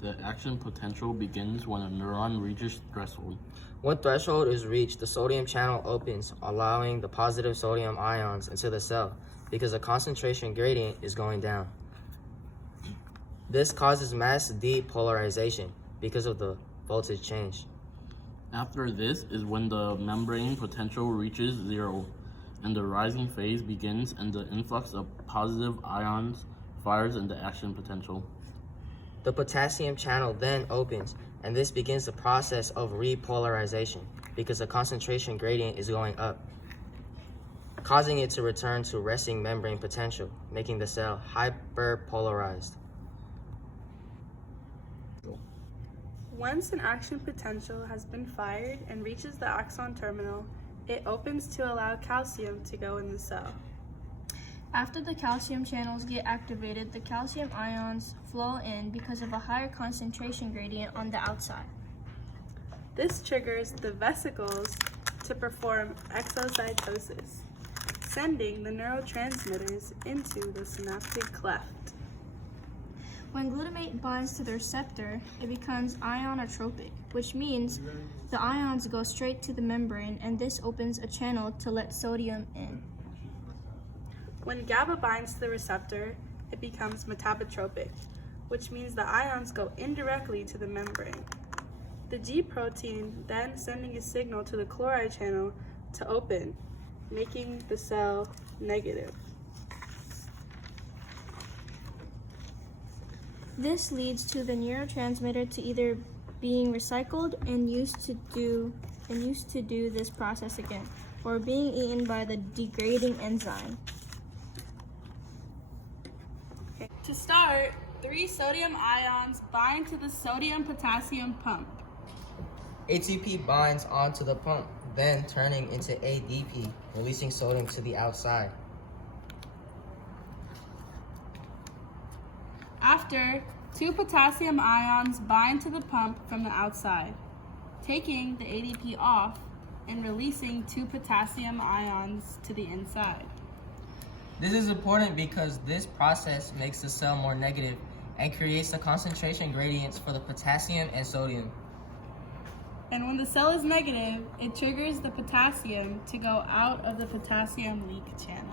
The action potential begins when a neuron reaches threshold. When threshold is reached, the sodium channel opens, allowing the positive sodium ions into the cell because the concentration gradient is going down. This causes mass depolarization because of the voltage change. After this is when the membrane potential reaches zero, and the rising phase begins, and the influx of positive ions fires in the action potential. The potassium channel then opens, and this begins the process of repolarization because the concentration gradient is going up, causing it to return to resting membrane potential, making the cell hyperpolarized. Once an action potential has been fired and reaches the axon terminal, it opens to allow calcium to go in the cell. After the calcium channels get activated, the calcium ions flow in because of a higher concentration gradient on the outside. This triggers the vesicles to perform exocytosis, sending the neurotransmitters into the synaptic cleft. When glutamate binds to the receptor, it becomes ionotropic, which means the ions go straight to the membrane, and this opens a channel to let sodium in. When GABA binds to the receptor, it becomes metabotropic, which means the ions go indirectly to the membrane. The G protein then sending a signal to the chloride channel to open, making the cell negative. This leads to the neurotransmitter to either being recycled and used to do this process again, or being eaten by the degrading enzyme. To start, 3 sodium ions bind to the sodium-potassium pump. ATP binds onto the pump, then turning into ADP, releasing sodium to the outside. After, 2 potassium ions bind to the pump from the outside, taking the ADP off and releasing 2 potassium ions to the inside. This is important because this process makes the cell more negative and creates the concentration gradients for the potassium and sodium. And when the cell is negative, it triggers the potassium to go out of the potassium leak channel.